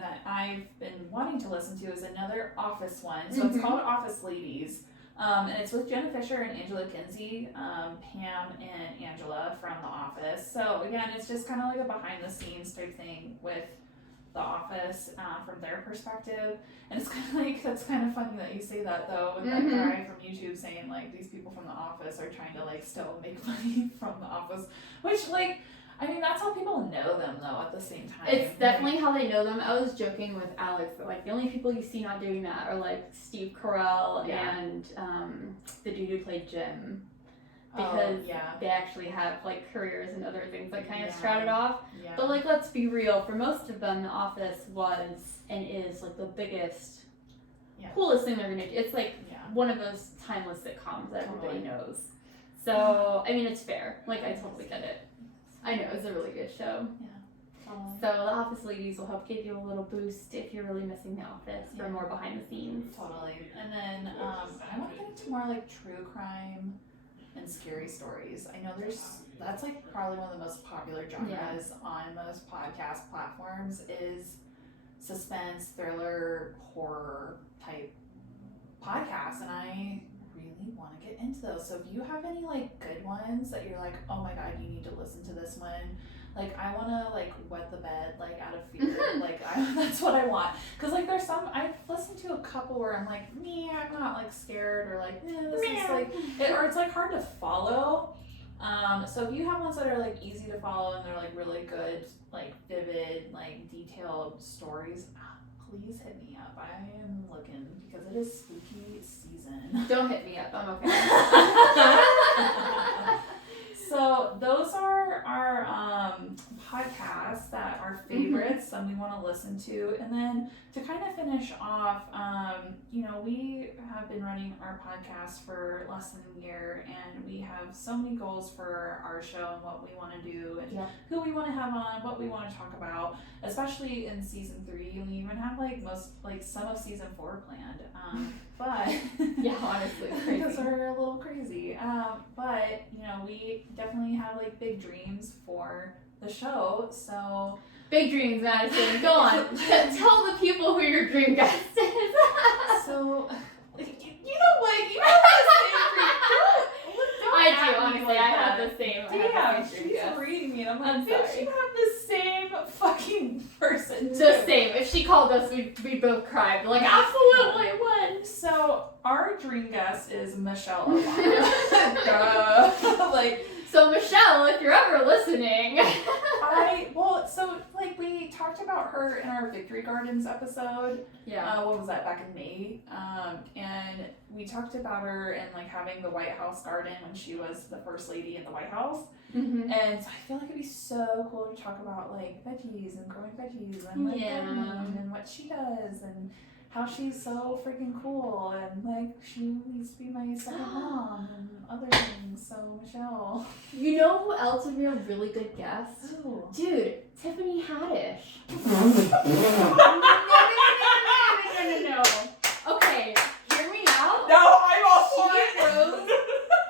that I've been wanting to listen to is another Office one. So it's called Office Ladies. And it's with Jenna Fisher and Angela Kinsey, Pam and Angela from The Office. So again, it's just kind of like a behind the scenes type thing with The Office from their perspective. And it's kind of like, that's kind of funny that you say that though, with that guy from YouTube saying like these people from The Office are trying to like still make money from The Office, which like, I mean, that's how people know them, though, at the same time. It's definitely how they know them. I was joking with Alex that, like, the only people you see not doing that are, like, Steve Carell and the dude who played Jim. Because they actually have, like, careers and other things that kind of sprouted off. Yeah. But, like, let's be real. For most of them, The Office was and is, like, the biggest, coolest thing they're going to do. It's, like, one of those timeless sitcoms that everybody knows. So, I mean, it's fair. Like, I totally get it. I know, it's a really good show. Yeah. So The Office Ladies will help give you a little boost if you're really missing The Office for more behind the scenes. Totally. And then I want to get into more like true crime and scary stories. I know that's like probably one of the most popular genres on most podcast platforms is suspense, thriller, horror type podcasts, and I really want to get into those. So if you have any like good ones that you're like, oh my god, you need to listen to this one, like I want to like wet the bed like out of fear. Like that's what I want, because like there's some I've listened to a couple where I'm like, I'm not like scared, or like this is like or it's like hard to follow. So if you have ones that are like easy to follow and they're like really good, like vivid, like detailed stories, please hit me up. I am looking because it is spooky season. Don't hit me up. I'm okay. So those are our podcasts that are favorites, some we want to listen to. And then to kind of finish off, we have been running our podcast for less than a year, and we have so many goals for our show and what we want to do and who we want to have on, what we want to talk about, especially in season 3. We even have some of season 4 planned. But honestly, crazy. Because we're a little crazy. But we definitely have like big dreams for the show. So big dreams, Madison. Go on. Tell the people who your dream guest is. So you know what? You know what? I I do, at me honestly. like I have that. the same. Damn, she's reading me, and I'm like, I'm bitch, sorry. you have the same fucking person. The too. same. If she called us, we both cried. Like, absolutely, what? So our dream guest is Michelle Obama. Duh. Like, So, Michelle, if you're ever listening. we talked about her in our Victory Gardens episode. Yeah. What was that, back in May? And we talked about her and like having the White House garden when she was the first lady in the White House. Mm-hmm. And so I feel like it'd be so cool to talk about like veggies and growing veggies and like gardening and what she does and how she's so freaking cool and like she needs to be my second mom and other things. So Michelle. You know who else would be a really good guest? Ooh. Dude, Tiffany Haddish. No. Okay, hear me out. No, I'm all for She it. grows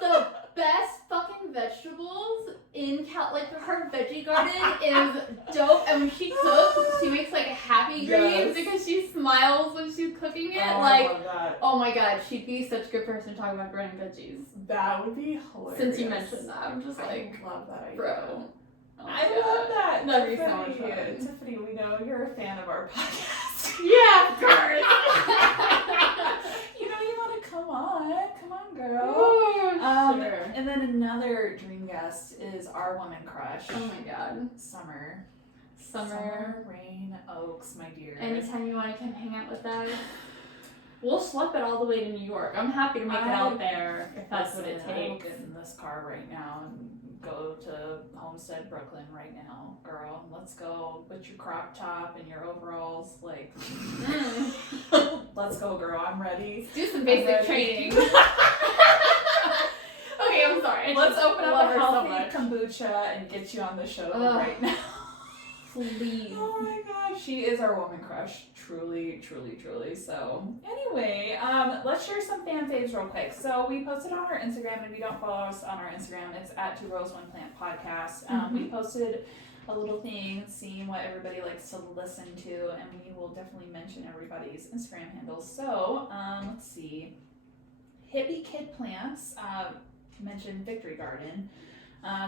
the best fucking vegetables in like her veggie garden is dope, and when she cooks, she makes like happy greens because she smiles when she's cooking it. I love that. Oh my god, she'd be such a good person to talk about growing veggies. That would be hilarious. Since you mentioned that, I'm just like, I love that idea. bro. Oh I love that. That'd be so much fun. Tiffany, we know you're a fan of our podcast. Yeah, of course. You know you want to come on. Come on, girl. Sure. And then another dream guest is our woman crush. Oh my god. Summer. Rain Oaks, my dear. Anytime you want to come hang out with us, we'll schlep it all the way to New York. I'm happy to make it out there if that's what it I will takes. get in this car right now and go to Homestead, Brooklyn right now, girl. Let's go with your crop top and your overalls. Like, let's go, girl. I'm ready. Do some basic training. Okay, I'm sorry. Let's open up a so healthy much. kombucha and get you on the show right now. Please. Oh my gosh, she is our woman crush. Truly, truly, truly. So anyway, let's share some fan faves real quick. So we posted on our Instagram, and if you don't follow us on our Instagram, it's at 2 Rose 1 Plant Podcast. We posted a little thing seeing what everybody likes to listen to, and we will definitely mention everybody's Instagram handles. So let's see. Hippie Kid Plants mentioned Victory Garden.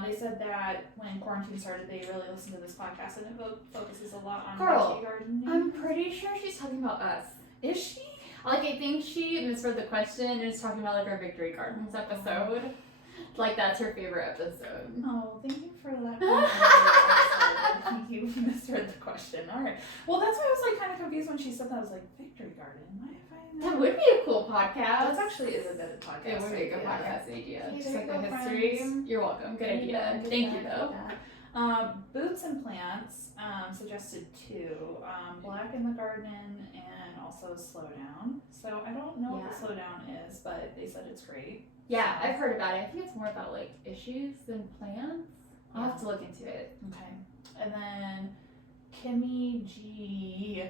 They said that when quarantine started, they really listened to this podcast, and it focuses a lot on veggie gardening. I'm pretty sure she's talking about us. Is she? Like, I think she misread the question and is talking about like our Victory Gardens episode. Like, that's her favorite episode. Oh, thank you for letting me know. I think you misread the question. All right. Well, that's why I was like kind of confused when she said that. I was like, Victory Garden? Why have I That not? would be a cool podcast. That actually is a good podcast. It would be a good idea. podcast idea. Okay, Just there like you the go, history. friends. You're welcome. Good idea. Thank you, though. Boots and Plants suggested two. Black in the Garden and also Slow Down. So I don't know what the Slow Down is, but they said it's great. Yeah, I've heard about it. I think it's more about like issues than plants. I'll have to look into it. Okay. And then Kimmy G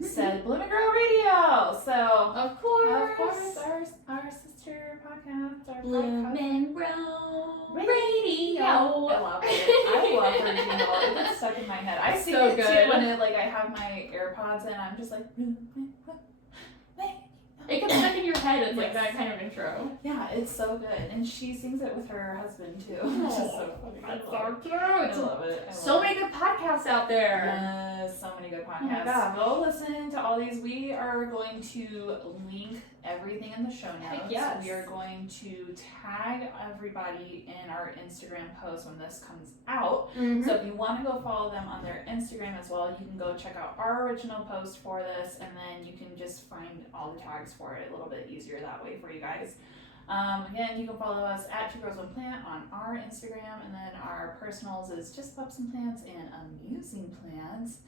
said Bloom and Grow Radio. So Of course, our sister podcast, our Bloom podcast. and Grow I Radio. love it. I love her jingle. It gets stuck in my head. I sing So it good. too when I have my AirPods in. I'm just like, Bloom and Grow. It gets stuck in your head. It's like that kind of intro. Yeah, it's so good. And she sings it with her husband too. Which is so funny. That's I love so it. I cute. love it. So many good podcasts out there. Yes, so many good Oh my podcasts. gosh. Go listen to all these. We are going to link everything in the show notes. Heck yes. We are going to tag everybody in our Instagram post when this comes out. Mm-hmm. So if you want to go follow them on their Instagram as well, you can go check out our original post for this, and then you can just find all the tags for it a little bit easier that way for you guys. Again, you can follow us at 2 Girls 1 Plant on our Instagram, and then our personals is just Pups and Plants and Amusing Plants.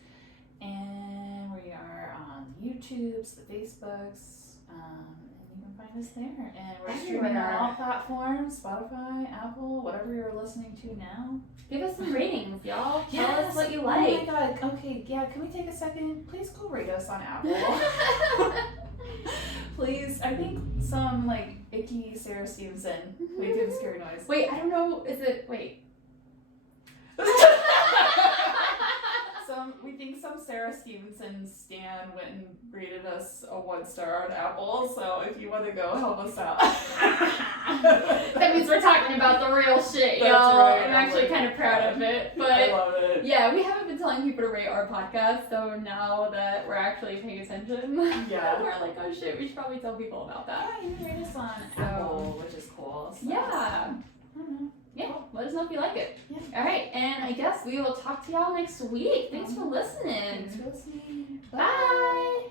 And we are on the YouTubes, the Facebooks, and you can find us there. And we're streaming on all platforms, Spotify, Apple, whatever you're listening to now. Give us some ratings, y'all. Tell Yes. us what you Oh like. my god, okay, yeah, can we take a second? Please go rate us on Apple. Please, I think some like icky Sarah Stevenson. Wait, do the scary noise. Wait, I don't know. Is it? Wait. We think some some Sarah Stevenson stan went and rated us a 1-star on Apple, so if you want to go help us out. That means we're talking about the real shit, That's y'all. right, I'm oh actually my kind of proud of it. But I love it. yeah, we haven't been telling people to rate our podcast, so now that we're actually paying attention, Yeah. we're like, oh shit, we should probably tell people about that. Yeah, you can rate us on So- Apple, which is cool. So. Yeah. I don't know. Yeah, let us know if you like it. Yeah. Alright, and I guess we will talk to y'all next week. Thanks for listening. Thanks for listening. Bye.